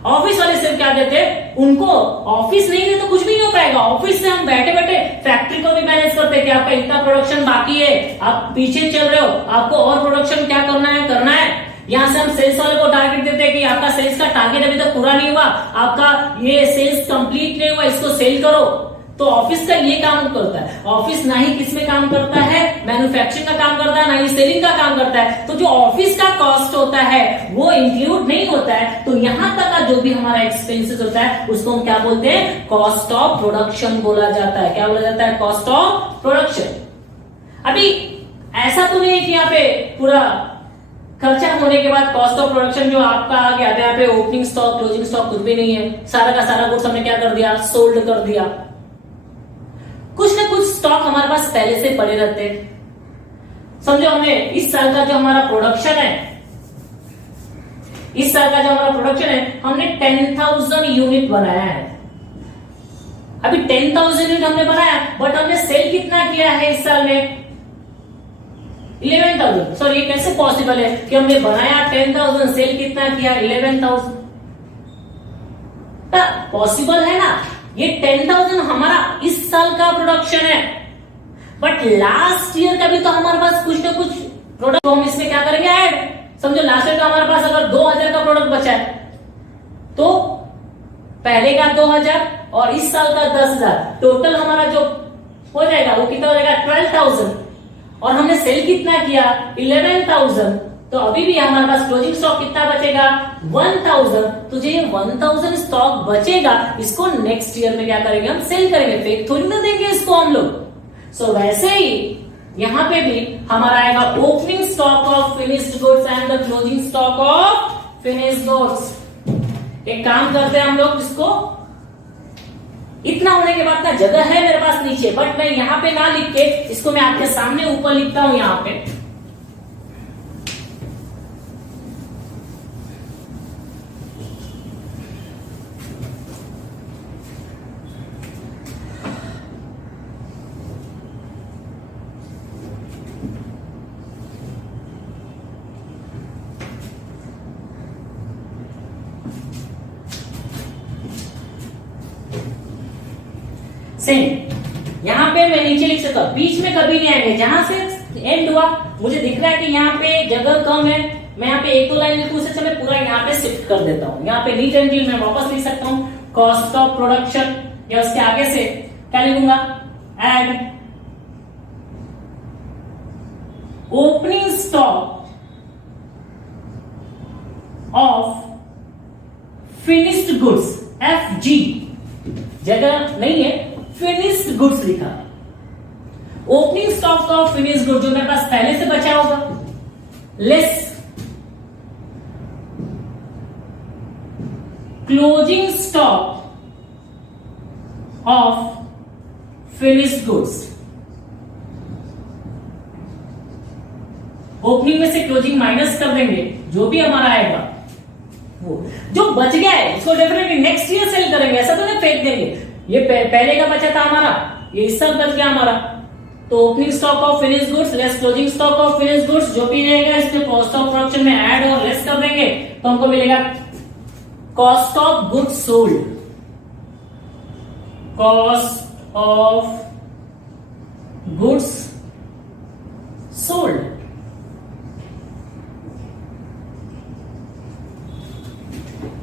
ऑफिस वाले सिर्फ क्या देते हैं, उनको ऑफिस नहीं दे तो कुछ भी नहीं हो पाएगा। ऑफिस से हम बैठे बैठे फैक्ट्री को भी मैनेज करते हैं कि आपका इतना प्रोडक्शन बाकी है, आप पीछे चल रहे हो, आपको और प्रोडक्शन क्या करना है। यहां से हम सेल्स वाले को टारगेट देते हैं कि आपका सेल्स का टारगेट अभी तक पूरा नहीं हुआ, आपका ये सेल्स कंप्लीट नहीं हुआ, इसको सेल करो। तो ऑफिस का ये काम करता है। ऑफिस ना ही किसमें काम करता है, मैन्युफैक्चरिंग का काम करता है, ना ही सेलिंग का काम करता है। तो जो ऑफिस का कॉस्ट होता है वो इंक्लूड नहीं होता है। तो यहां तक का जो भी हमारा एक्सपेंसेस होता है उसको हम क्या बोलते हैं, कॉस्ट ऑफ प्रोडक्शन बोला जाता है। क्या बोला जाता है, कॉस्ट ऑफ प्रोडक्शन। अभी ऐसा तो नहीं है कि यहाँ पे पूरा खर्चा होने के बाद कॉस्ट ऑफ प्रोडक्शन जो आपका आ गया, यहाँ पे ओपनिंग स्टॉक क्लोजिंग स्टॉक कुछ भी नहीं है, सारा का सारा गुड्स हमने क्या कर दिया, सोल्ड कर दिया। कुछ ना कुछ स्टॉक हमारे पास पहले से पड़े रहते हैं। समझो हमें इस साल का जो हमारा प्रोडक्शन है, इस साल का जो हमारा प्रोडक्शन है, हमने 10,000 यूनिट बनाया है। अभी 10,000 यूनिट हमने बनाया, बट हमने सेल कितना किया है इस साल में, 11,000। सॉरी ये कैसे पॉसिबल है कि हमने बनाया 10,000, सेल कितना किया 11,000? पॉसिबल है ना। ये 10,000 हमारा इस साल का प्रोडक्शन है, बट लास्ट ईयर का भी तो हमारे पास कुछ ना कुछ प्रोडक्ट, तो हम इसमें क्या करेंगे, ऐड। समझो लास्ट ईयर का हमारे पास अगर 2,000 का प्रोडक्ट बचा है, तो पहले का 2,000 और इस साल का 10,000, टोटल हमारा जो हो जाएगा वो कितना हो जाएगा, 12,000। और हमने सेल कितना किया, 11,000। तो अभी भी हमारे पास क्लोजिंग स्टॉक कितना बचेगा, 1,000। तो जो ये 1,000 स्टॉक बचेगा, इसको नेक्स्ट ईयर में क्या करेंगे, हम सेल करेंगे, फेक थोड़ी ना देंगे इसको हम लोग। सो वैसे ही यहां पे भी हमारा आएगा opening stock of finished goods and the closing stock of finished goods. एक काम करते हैं हम लोग, इसको इतना होने के बाद ना जगह है मेरे पास नीचे, बट मैं यहां पे ना लिख के इसको मैं आपके सामने ऊपर लिखता हूं यहां पे। सेम यहां पे मैं नीचे लिख सकता हूं, बीच में कभी नहीं आएंगे। जहां से एंड हुआ मुझे दिख रहा है कि यहाँ पे जगह कम है, मैं यहाँ पे एक तो लाइन लिखूं, उससे मैं पूरा यहाँ पे शिफ्ट कर देता हूँ। यहाँ पे नीट एंड क्लीन मैं वापस लिख सकता हूँ कॉस्ट ऑफ प्रोडक्शन, या उसके आगे से क्या लिखूंगा, add opening stock of finished goods, FG जगह नहीं है, फिनिश्ड गुड्स लिखा। Opening stock of finish good जो मेरे पास पहले से बचा होगा, less closing stock of finished goods. Opening में से क्लोजिंग माइनस कर देंगे, जो भी हमारा आएगा वो जो बच गया है उसको डेफिनेटली नेक्स्ट ईयर सेल करेंगे, ऐसा तो नहीं फेंक देंगे। ये पहले का बचा था हमारा, ये इस साल बच गया हमारा। तो opening stock of finish goods less closing stock of finish goods, जो भी रहेगा इसमें कॉस्ट ऑफ प्रोडक्शन में ऐड और लेस कर देंगे तो हमको मिलेगा cost of goods sold. Cost of goods sold.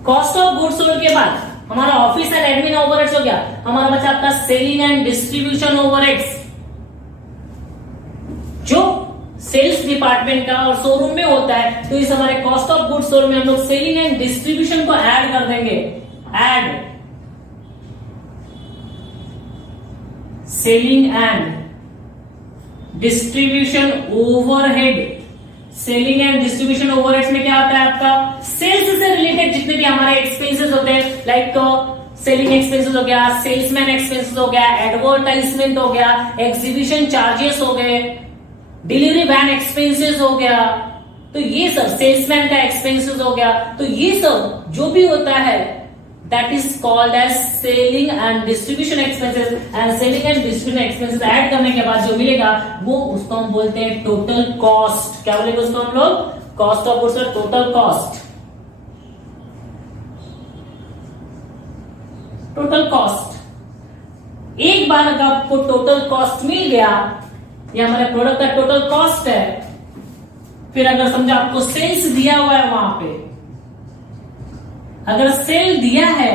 Cost of goods sold के बाद हमारा ऑफिस एंड एडमिन ओवरहेड्स हो गया, हमारा बचा आपका सेलिंग एंड डिस्ट्रीब्यूशन ओवरहेड्स, जो सेल्स डिपार्टमेंट का और शोरूम में होता है। तो इस हमारे कॉस्ट ऑफ गुड्स सोल्ड में हम लोग सेलिंग एंड डिस्ट्रीब्यूशन को ऐड कर देंगे। Add selling and distribution overhead. Selling and distribution overheads में क्या होता है आपका, सेल्स से रिलेटेड जितने भी हमारे एक्सपेंसेस होते हैं, लाइक सेलिंग एक्सपेंसेस हो गया, सेल्समैन एक्सपेंसेस हो गया, एडवर्टाइजमेंट हो गया, एग्जीबिशन चार्जेस हो गए, डिलीवरी वैन एक्सपेंसेस हो गया, तो ये सब सेल्समैन का एक्सपेंसेस हो गया। तो ये सब जो भी होता है that is called as selling and distribution expenses. And selling and distribution expenses add करने के बाद जो मिलेगा वो उसको हम बोलते हैं टोटल कॉस्ट। क्या बोलेंगे उसको हम लोग, cost of goods, total cost. Total cost, एक बार अगर आपको टोटल कॉस्ट मिल गया, ये हमारे प्रोडक्ट का टोटल कॉस्ट है, फिर अगर समझो आपको सेल्स दिया हुआ है, वहां पे अगर सेल दिया है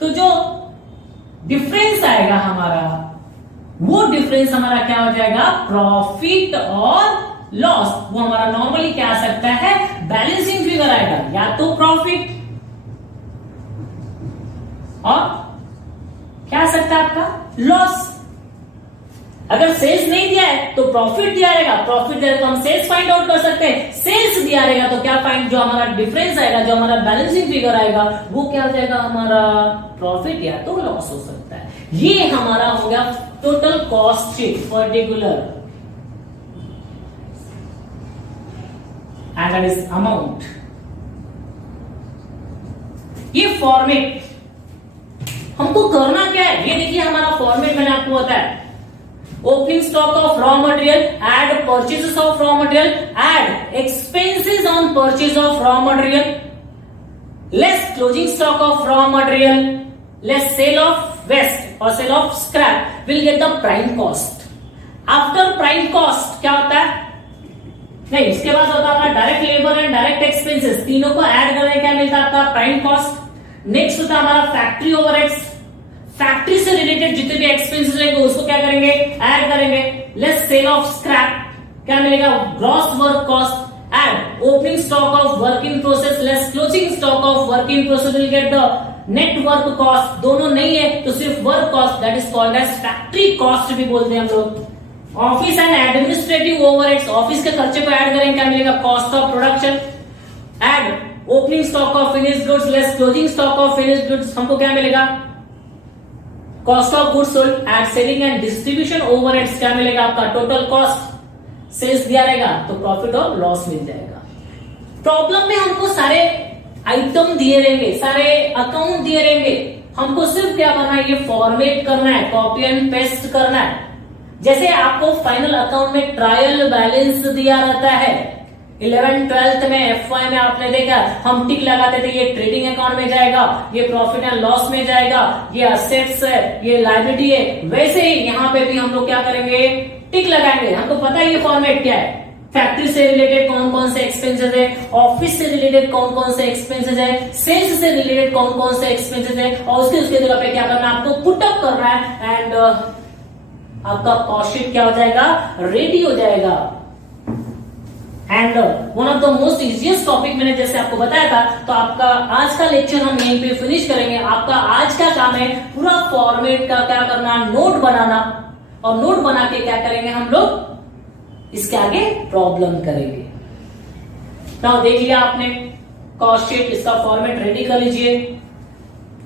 तो जो डिफरेंस आएगा हमारा, वो डिफरेंस हमारा क्या हो जाएगा, प्रॉफिट और लॉस। वो हमारा नॉर्मली क्या आ सकता है, बैलेंसिंग फिगर आएगा, या तो प्रॉफिट और क्या आ सकता है आपका, लॉस। अगर सेल्स नहीं दिया है तो प्रॉफिट दिया रहेगा, प्रॉफिट दिया तो हम सेल्स फाइंड आउट कर सकते हैं। सेल्स दिया रहेगा तो क्या फाइंड, जो हमारा डिफरेंस आएगा, जो हमारा बैलेंसिंग फिगर आएगा, वो क्या हो जाएगा हमारा, प्रॉफिट या तो लॉस हो सकता है। ये हमारा हो गया total cost sheet particular, and that is amount. ये फॉर्मेट हमको करना क्या है, ये देखिए हमारा फॉर्मेट मैंने आपको बताया। Opening stock of raw material, add purchases of raw material, add expenses on purchase of raw material, less closing stock of raw material, less sale of waste और sale of scrap, will get the prime cost. After prime cost क्या होता है, नहीं उसके बाद होता है direct labour and direct expenses, तीनों को ऐड करने क्या मिलता है आपका, प्राइम कॉस्ट। नेक्स्ट होता है हमारा फैक्ट्री ओवरहेड्स, फैक्ट्री से रिलेटेड जितने भी एक्सपेंसेस रहेंगे उसको क्या करेंगे, ऐड करेंगे। लेस सेल ऑफ स्क्रैप, क्या मिलेगा, gross work cost. Add opening stock of work in process, less closing stock of work in process, will get the net work cost. दोनों नहीं है तो सिर्फ work cost, that is called as factory cost भी बोलते हैं हम लोग। Office and administrative overheads, office के खर्चे को ऐड करेंगे, क्या मिलेगा, cost of production. Add opening stock of finished goods, less closing stock of finished goods, हमको क्या मिलेगा, cost of goods sold. And selling and distribution overheads, क्या मिलेगा आपका, टोटल कॉस्ट। सेल्स दिया रहेगा तो प्रॉफिट और लॉस मिल जाएगा। प्रॉब्लम में हमको सारे आइटम दिए रहेंगे, सारे अकाउंट दिए रहेंगे, हमको सिर्फ क्या करना है, ये फॉर्मेट करना है, कॉपी एंड पेस्ट करना है। जैसे आपको फाइनल अकाउंट में ट्रायल बैलेंस दिया रहता है, 11th 12th में FY में आपने देखा हम टिक लगाते थे, ये ट्रेडिंग अकाउंट में जाएगा, ये प्रॉफिट एंड लॉस में जाएगा, ये असेट्स है, ये लायबिलिटी है। वैसे ही यहाँ पे भी हम लोग क्या करेंगे, टिक लगाएंगे। हमको पता है ये फॉर्मेट क्या है, फैक्ट्री से रिलेटेड कौन कौन से एक्सपेंसेस है, ऑफिस से रिलेटेड कौन कौन से एक्सपेंसेस है, सेल्स से रिलेटेड कौन कौन से एक्सपेंसेस है, और उसके जगह पे क्या करना है, आपको पुटअप करना है, एंड आपका कॉस्ट शीट क्या हो जाएगा, रेडी हो जाएगा। And one of the most easiest topic मैंने जैसे आपको बताया था, तो आपका आज का लेक्चर हम यहीं पे फिनिश करेंगे। आपका आज का काम है पूरा फॉर्मेट का क्या करना, नोट बनाना, और नोट बना के क्या करेंगे हम लोग, इसके आगे प्रॉब्लम करेंगे। नाउ देख लिया आपने कॉस्ट शीट, इसका फॉर्मेट रेडी कर लीजिए।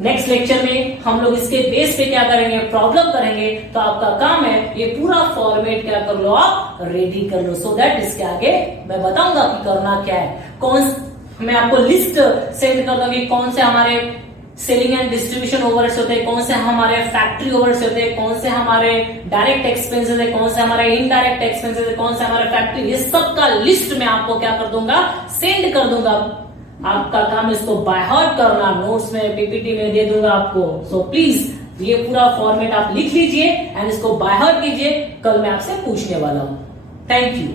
नेक्स्ट लेक्चर में हम लोग इसके बेस पे क्या करेंगे, प्रॉब्लम करेंगे। तो आपका काम है ये पूरा फॉर्मेट क्या कर लो, आप रेडी कर लो, सो दैट इसके आगे मैं बताऊंगा कि करना क्या है। मैं आपको लिस्ट सेंड कर दूंगी कौन से हमारे सेलिंग एंड डिस्ट्रीब्यूशन ओवरहेड्स होते हैं, कौन से हमारे फैक्ट्री ओवरहेड्स होते हैं, कौन से हमारे डायरेक्ट एक्सपेंसेस है, कौन से हमारे इनडायरेक्ट एक्सपेंसेस है, कौन से हमारे फैक्ट्री, ये सब का लिस्ट मैं आपको क्या कर दूंगा, सेंड कर दूंगा। आपका काम इसको बाय हार्ट करना, नोट्स में पीपीटी में दे दूंगा आपको। सो प्लीज ये पूरा फॉर्मेट आप लिख लीजिए एंड इसको बाय हार्ट कीजिए, कल मैं आपसे पूछने वाला हूं। Thank you.